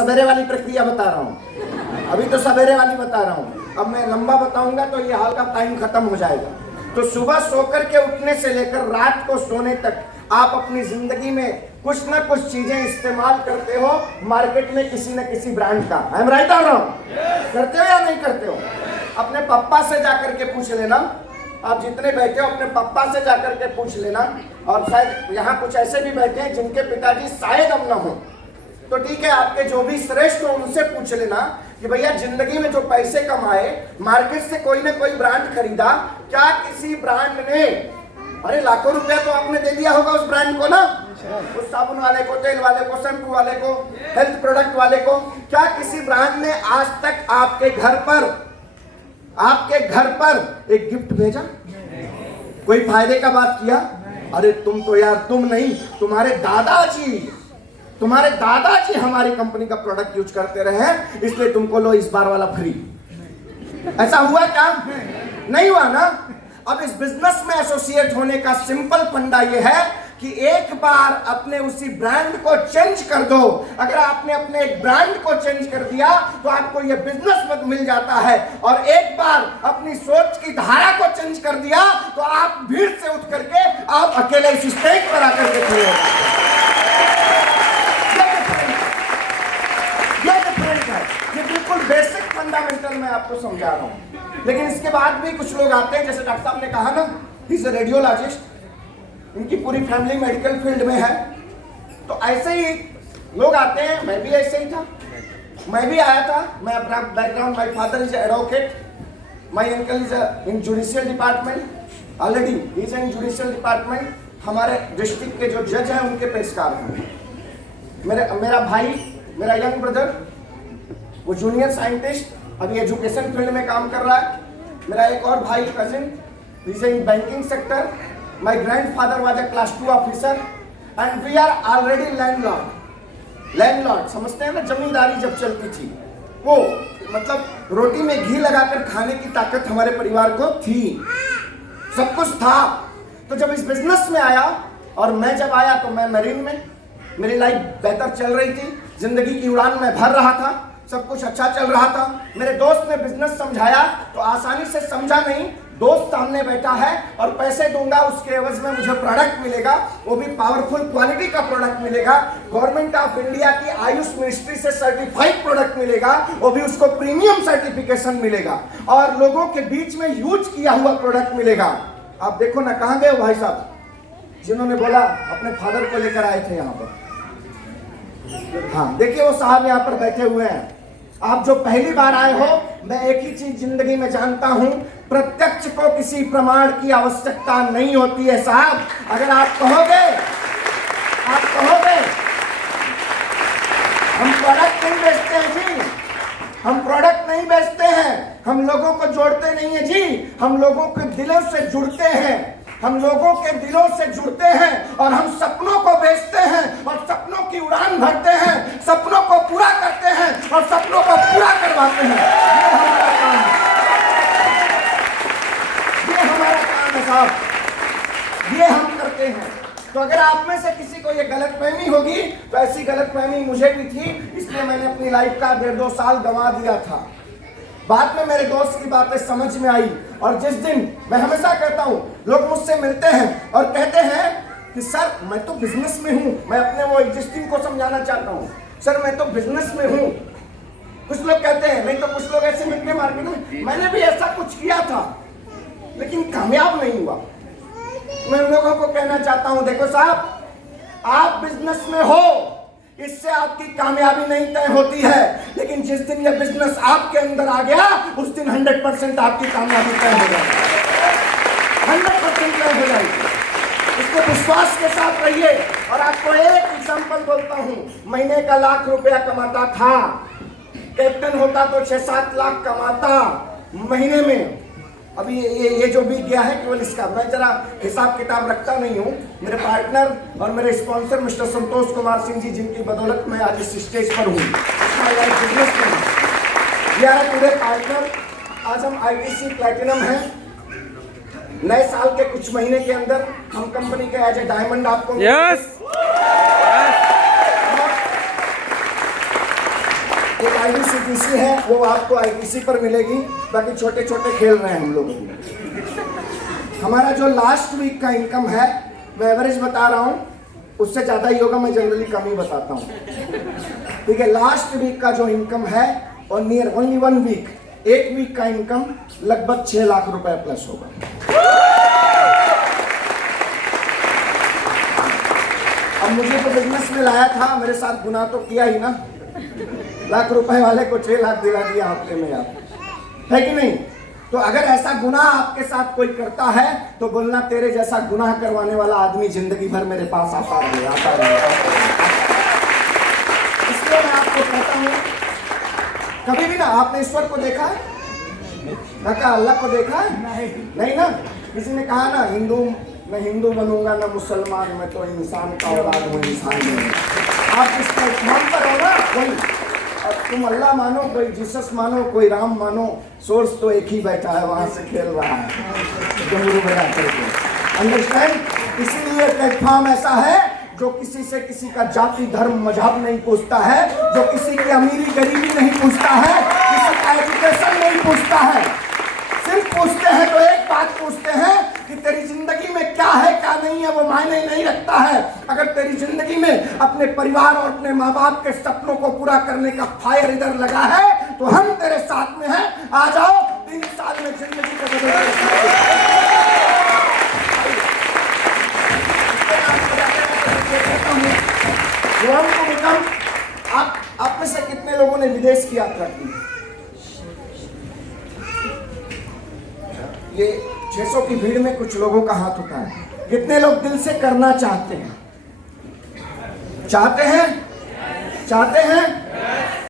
सवेरे वाली प्रक्रिया बता रहा हूँ, अभी तो सवेरे वाली बता रहा हूँ। अब मैं लंबा बताऊंगा तो ये हाल का टाइम खत्म हो जाएगा। तो सुबह सोकर के उठने से लेकर रात को सोने तक आप अपनी जिंदगी में कुछ ना कुछ चीजें इस्तेमाल करते हो मार्केट में किसी न किसी ब्रांड का। आई एम राइट और रॉन्ग? करते हो या नहीं करते हो? अपने पापा से जाकर के पूछ लेना, आप जितने बैठे हो अपने पापा से जाकर के पूछ लेना। और शायद यहाँ कुछ ऐसे भी बैठे हैं जिनके पिताजी शायद अब न हो, तो ठीक है, आपके जो भी श्रेष्ठ हो उनसे पूछ लेना कि भैया जिंदगी में जो पैसे कमाए मार्केट से कोई ना कोई ब्रांड खरीदा, क्या किसी ब्रांड ने, अरे लाखों रुपया तो आपने दे दिया होगा उस ब्रांड को ना, उस साबुन वाले को, तेल वाले को, शैम्पू वाले को, हेल्थ प्रोडक्ट वाले को, क्या किसी ब्रांड ने आज तक आपके घर पर एक गिफ्ट भेजा? कोई फायदे का बात किया? अरे तुम तो यार, तुम नहीं, तुम्हारे दादाजी हमारी कंपनी का प्रोडक्ट यूज करते रहे हैं, इसलिए तुमको लो इस बार वाला फ्री। ऐसा हुआ क्या? नहीं हुआ ना। अब इस बिजनेस में एसोसिएट होने का सिंपल फंडा यह है कि एक बार अपने उसी ब्रांड को चेंज कर दो। अगर आपने अपने एक ब्रांड को चेंज कर दिया तो आपको यह बिजनेस मत मिल जाता है, और एक बार अपनी सोच की धारा को चेंज कर दिया तो आप भीड़ से उठ करके आप अकेले इस स्टेज पर आकर के खड़े हो। ये बिल्कुल बेसिक फंडामेंटल मैं आपको समझा रहा हूं। लेकिन इसके बाद भी कुछ लोग आते हैं, जैसे डॉक्टर साहब ने कहा ना, ही इज अ रेडियोलॉजिस्ट, इनकी पूरी फैमिली मेडिकल फील्ड में है। तो ऐसे ही लोग आते हैं, मैं भी ऐसे ही था, मैं भी आया था। मैं अपना background, my father is advocate, my uncle is in judicial department, already is in judicial department. हमारे डिस्ट्रिक्ट के जो जज हैं उनके पेशकार हैं। मेरा भाई, मेरा यंग ब्रदर, वो जूनियर साइंटिस्ट अभी एजुकेशन फील्ड में काम कर रहा है। मेरा एक और भाई cousin is in banking sector. My grandfather was a class 2 officer and we are already landlord. समझते हैं ना, जमींदारी जब चलती थी वो, मतलब रोटी में घी लगाकर खाने की ताकत हमारे परिवार को थी, सब कुछ था। तो जब इस बिजनेस में आया, और मैं जब आया तो मैं मरीन में, मेरी लाइफ बेहतर चल रही थी, जिंदगी की उड़ान में भर रहा था, सब कुछ अच्छा चल रहा था। मेरे दोस्त ने बिजनेस समझाया तो आसानी से समझा नहीं। दोस्त सामने बैठा है और पैसे दूंगा, उसके एवज में मुझे प्रोडक्ट मिलेगा, वो भी पावरफुल क्वालिटी का प्रोडक्ट मिलेगा, गवर्नमेंट ऑफ इंडिया की आयुष मिनिस्ट्री से सर्टिफाइड प्रोडक्ट मिलेगा, वो भी उसको प्रीमियम सर्टिफिकेशन मिलेगा, और लोगों के बीच में यूज किया हुआ प्रोडक्ट मिलेगा। आप देखो ना, कहाँ गए भाई साहब जिन्होंने बोला अपने फादर को लेकर आए थे यहाँ पर? हाँ, देखिए वो साहब यहाँ पर बैठे हुए हैं। आप जो पहली बार आए हो, मैं एक ही चीज जिंदगी में जानता हूं, प्रत्यक्ष को किसी प्रमाण की आवश्यकता नहीं होती है साहब। अगर आप कहोगे हम प्रोडक्ट नहीं बेचते हैं जी, हम प्रोडक्ट नहीं बेचते हैं, हम लोगों को जोड़ते नहीं है जी, हम लोगों के दिलों से जुड़ते हैं, हम लोगों के दिलों से जुड़ते हैं, और हम सपनों को बेचते हैं और सपनों की उड़ान भरते हैं, सपनों को पूरा करते हैं और सपनों को पूरा करवाते हैं। ये हमारा काम है साहब, ये हम करते हैं। तो अगर आप में से किसी को ये गलतफहमी होगी तो ऐसी गलतफहमी मुझे भी थी, इसलिए मैंने अपनी लाइफ का 1.5-2 साल गंवा दिया था। बाद में मेरे दोस्त की बातें समझ में आई, और जिस दिन, मैं हमेशा कहता हूँ, लोग मुझसे मिलते हैं और कहते हैं कि सर मैं तो बिजनेस में हूँ, मैं अपने वो एग्जिस्टिंग को समझाना चाहता हूँ, सर मैं तो बिजनेस में हूँ। कुछ लोग कहते हैं, नहीं तो कुछ लोग ऐसे मिलते हैं मार्केट में, मैंने भी ऐसा कुछ किया था लेकिन कामयाब नहीं हुआ। मैं लोगों को कहना चाहता हूँ, देखो साहब, आप बिजनेस में हो, इससे आपकी कामयाबी नहीं तय होती है, लेकिन जिस दिन यह बिजनेस आपके अंदर आ गया उस दिन 100% आपकी कामयाबी तय हो जाएगी, 100% तय हो जाएगी। इसको विश्वास के साथ रहिए। और आपको एक एग्जांपल बोलता हूं, महीने का 1 लाख रुपया कमाता था, कैप्टन होता तो 6-7 लाख कमाता महीने में। अभी ये जो भी गया है केवल इसका, मैं जरा हिसाब किताब रखता नहीं हूँ। मेरे पार्टनर और मेरे स्पॉन्सर मिस्टर संतोष कुमार सिंह जी, जिनकी बदौलत मैं आज इस स्टेज पर हूँ, ये है पूरे पार्टनर। आज हम ITC प्लैटिनम हैं। नए साल के कुछ महीने के अंदर हम कंपनी के एज ए डायमंड आपको एक IDCTC है, वो आपको ITC पर मिलेगी। बाकी छोटे छोटे खेल रहे हैं हम लोग। हमारा जो लास्ट वीक का इनकम है, मैं एवरेज बता रहा हूँ, उससे ज़्यादा ही होगा, मैं जनरली कम ही बताता हूँ, ठीक है। लास्ट वीक का जो इनकम है और नियर ओनली 1 वीक, 1 वीक का इनकम लगभग 6 लाख रुपए प्लस होगा। अब मुझे तो बिजनेस में लाया था, मेरे साथ गुनाह तो किया ही ना। लाख रुपए वाले को 6 लाख दिला दिया हफ्ते में, आप है कि नहीं? तो अगर ऐसा गुनाह आपके साथ कोई करता है तो बोलना, तेरे जैसा गुनाह करवाने वाला आदमी जिंदगी भर मेरे पास आता रहे, आता रहे। इसलिए मैं आपको कहता हूँ, कभी भी ना आपने ईश्वर को देखा है ना, क्या अल्लाह को देखा है? नहीं ना। किसी ने कहा ना, मैं हिंदू बनूंगा ना मुसलमान, मैं तो इंसान का औलाद हूँ, इंसान नहीं। आप इस प्लेटफॉर्म पर हो ना, कोई अब तुम अल्लाह मानो, कोई जीसस मानो, कोई राम मानो, सोर्स तो एक ही बैठा है, वहां से खेल रहा है डमरू बजा करके। अंडरस्टैंड? इसीलिए प्लेटफॉर्म ऐसा है जो किसी से किसी का जाति धर्म मजहब नहीं पूछता है, जो किसी की अमीरी गरीबी नहीं पूछता है, किसी का एजुकेशन नहीं पूछता है। सिर्फ पूछते हैं तो एक बात पूछते हैं कि तेरी जिंदगी में क्या है क्या नहीं है, वो मायने नहीं रखता है। अगर तेरी जिंदगी में अपने परिवार और अपने माँ बाप के सपनों को पूरा करने का फायर इधर लगा है तो हम तेरे साथ में हैं, आ जाओ। 3 साल में जिंदगी को बदल आप में से कितने लोगों ने विदेश की यात्रा की? ये 600 की भीड़ में कुछ लोगों का हाथ उठा है। कितने लोग दिल से करना चाहते हैं? चाहते हैं? चाहते हैं?